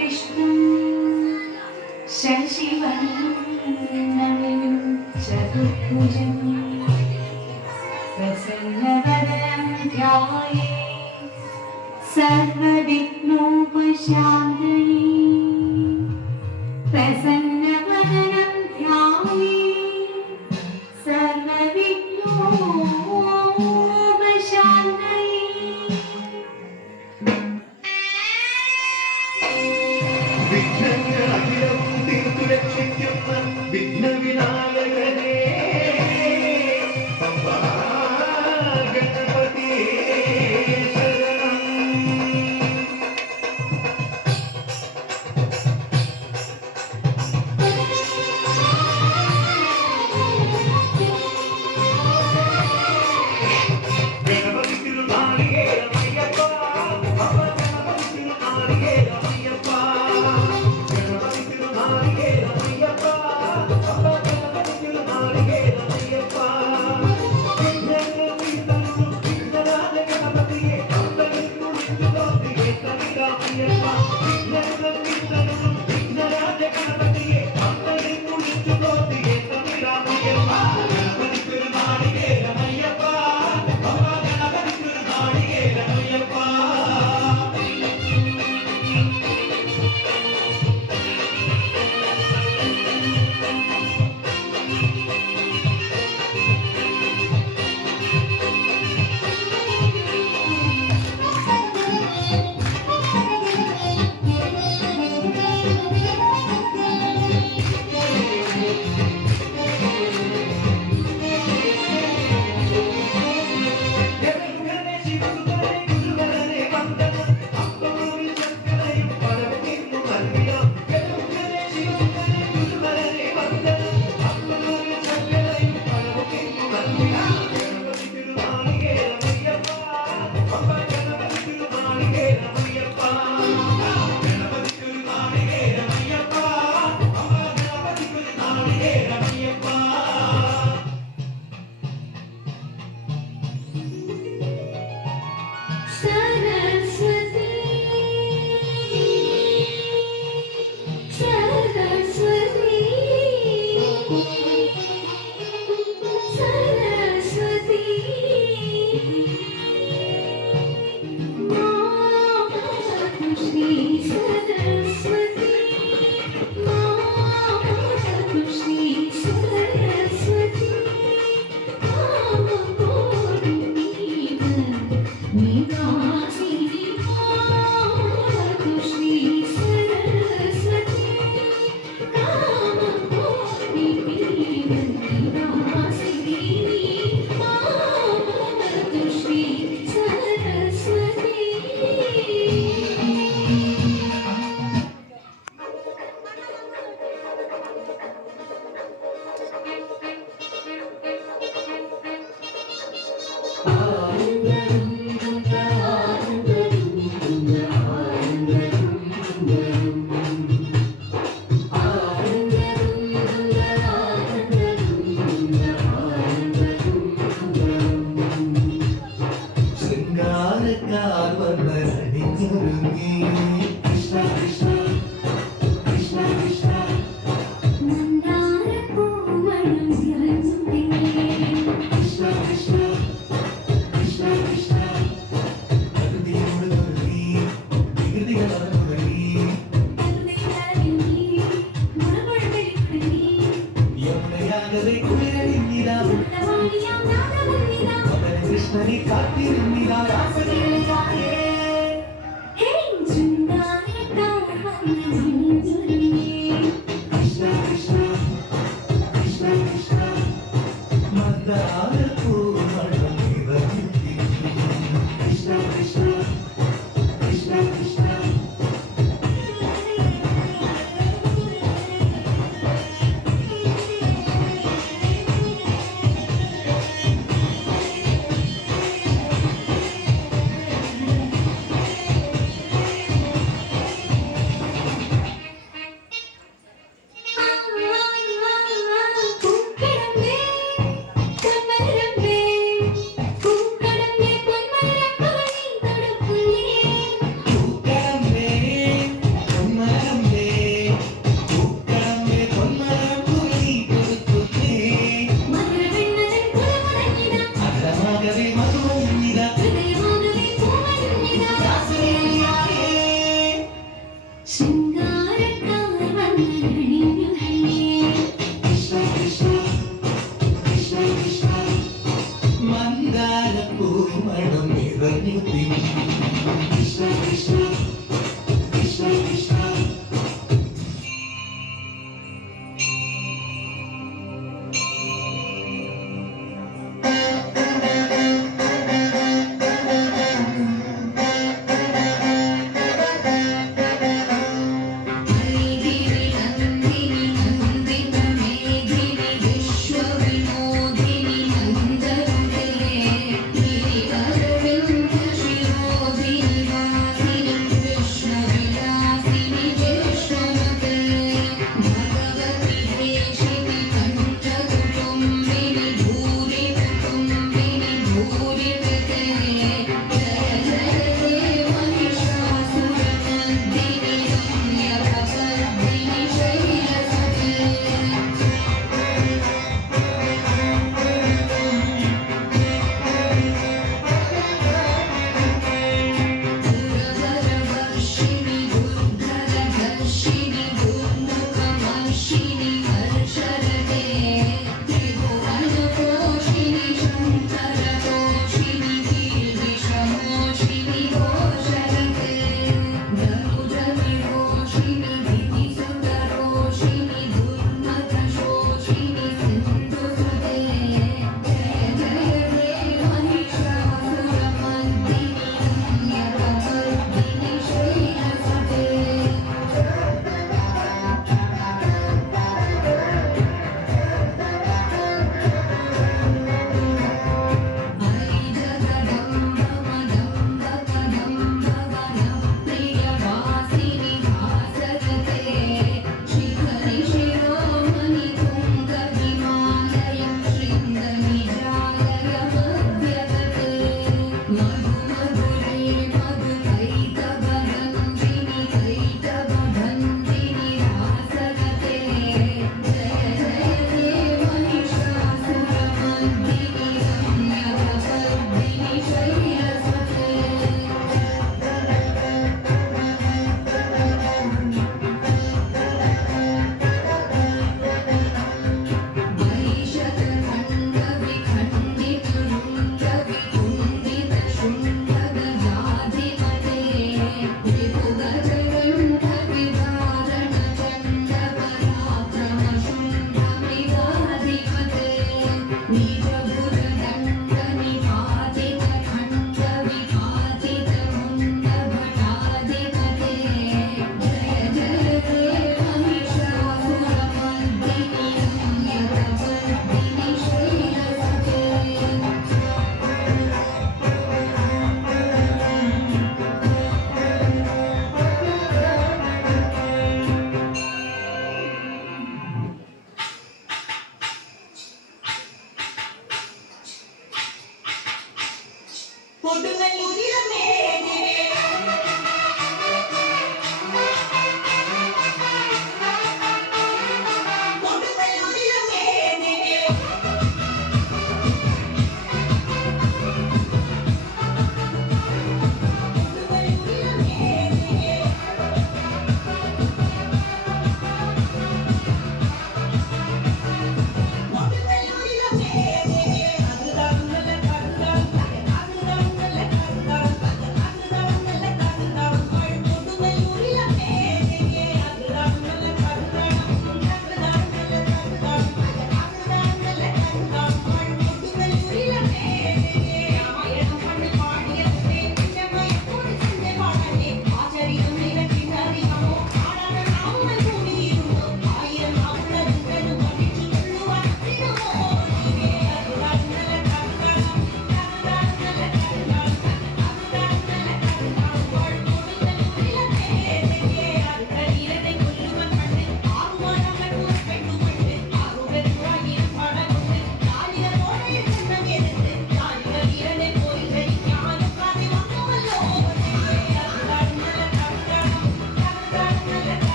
Vishnu ശശിവർണനും ചതുർഭുജം പ്രസന്നവദനം ധ്യായേ സർവവിഘ്നോപശാന്തയേ with no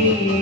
You.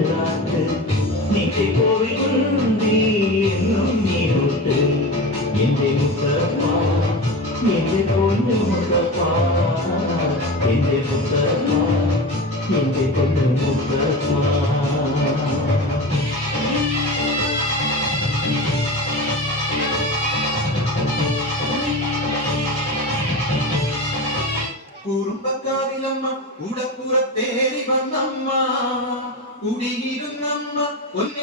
കാത്ത് നീട്ടിപ്പോയിക്കൊണ്ടി എന്നും നീട്ട് എന്റെ മുത്തപ്പ എന്റെ പൊന്നു മുത്തപ്പ എന്റെ മുത്തപ്പ എന്റെ പൊന്നു മുത്തപ്പ. 은밀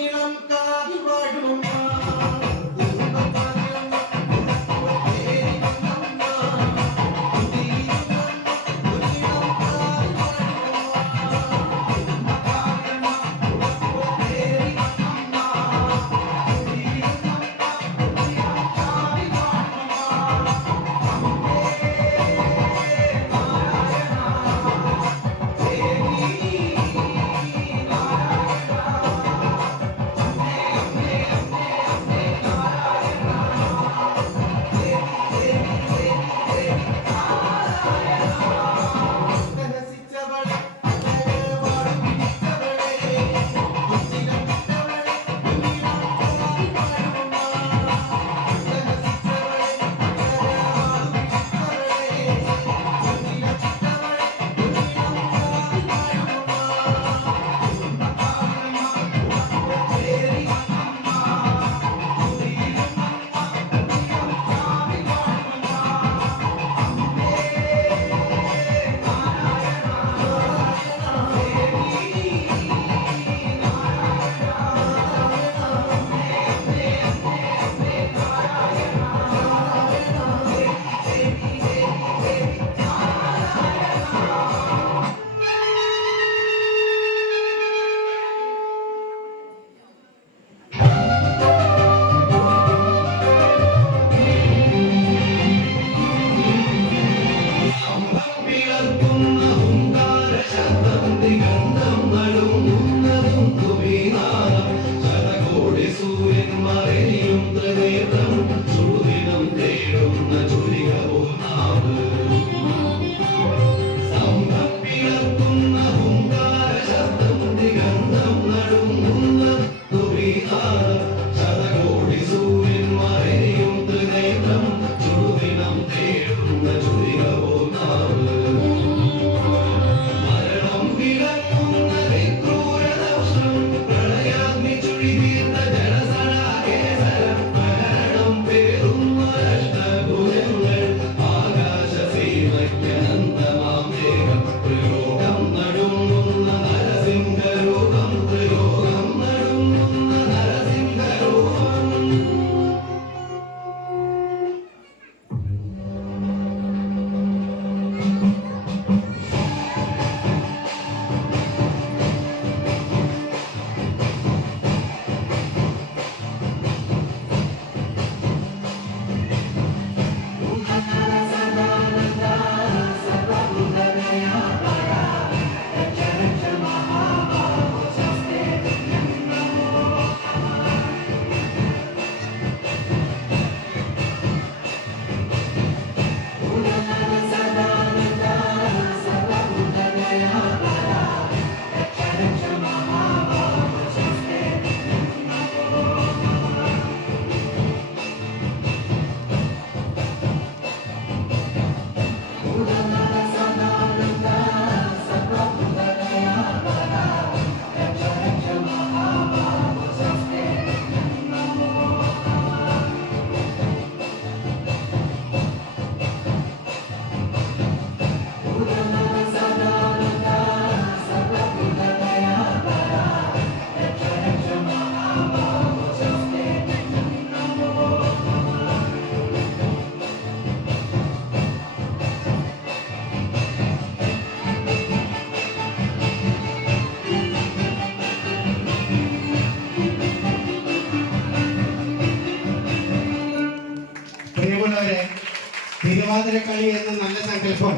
തിരുവാതിരക്കളി എന്ന നല്ല സങ്കല്പം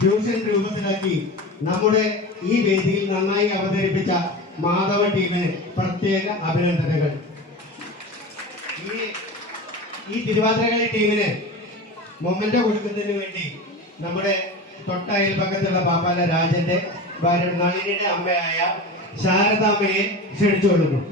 ഫ്യൂഷൻ രൂപത്തിലാക്കി നമ്മുടെ ഈ വേദിയിൽ നന്നായി അവതരിപ്പിച്ച മാധവ ടീമിന് പ്രത്യേക അഭിനന്ദനങ്ങൾ. ഈ ഈ തിരുവാതിരക്കളി ടീമിന് മൊമെന്റോ കൊടുക്കുന്നതിന് വേണ്ടി നമ്മുടെ തൊട്ട അയൽപക്കത്തുള്ള പാപ്പാല രാജന്റെ ഭാര്യ നളിനിയുടെ അമ്മയായ ശാരദാമ്മയെ ക്ഷണിച്ചു കൊടുക്കും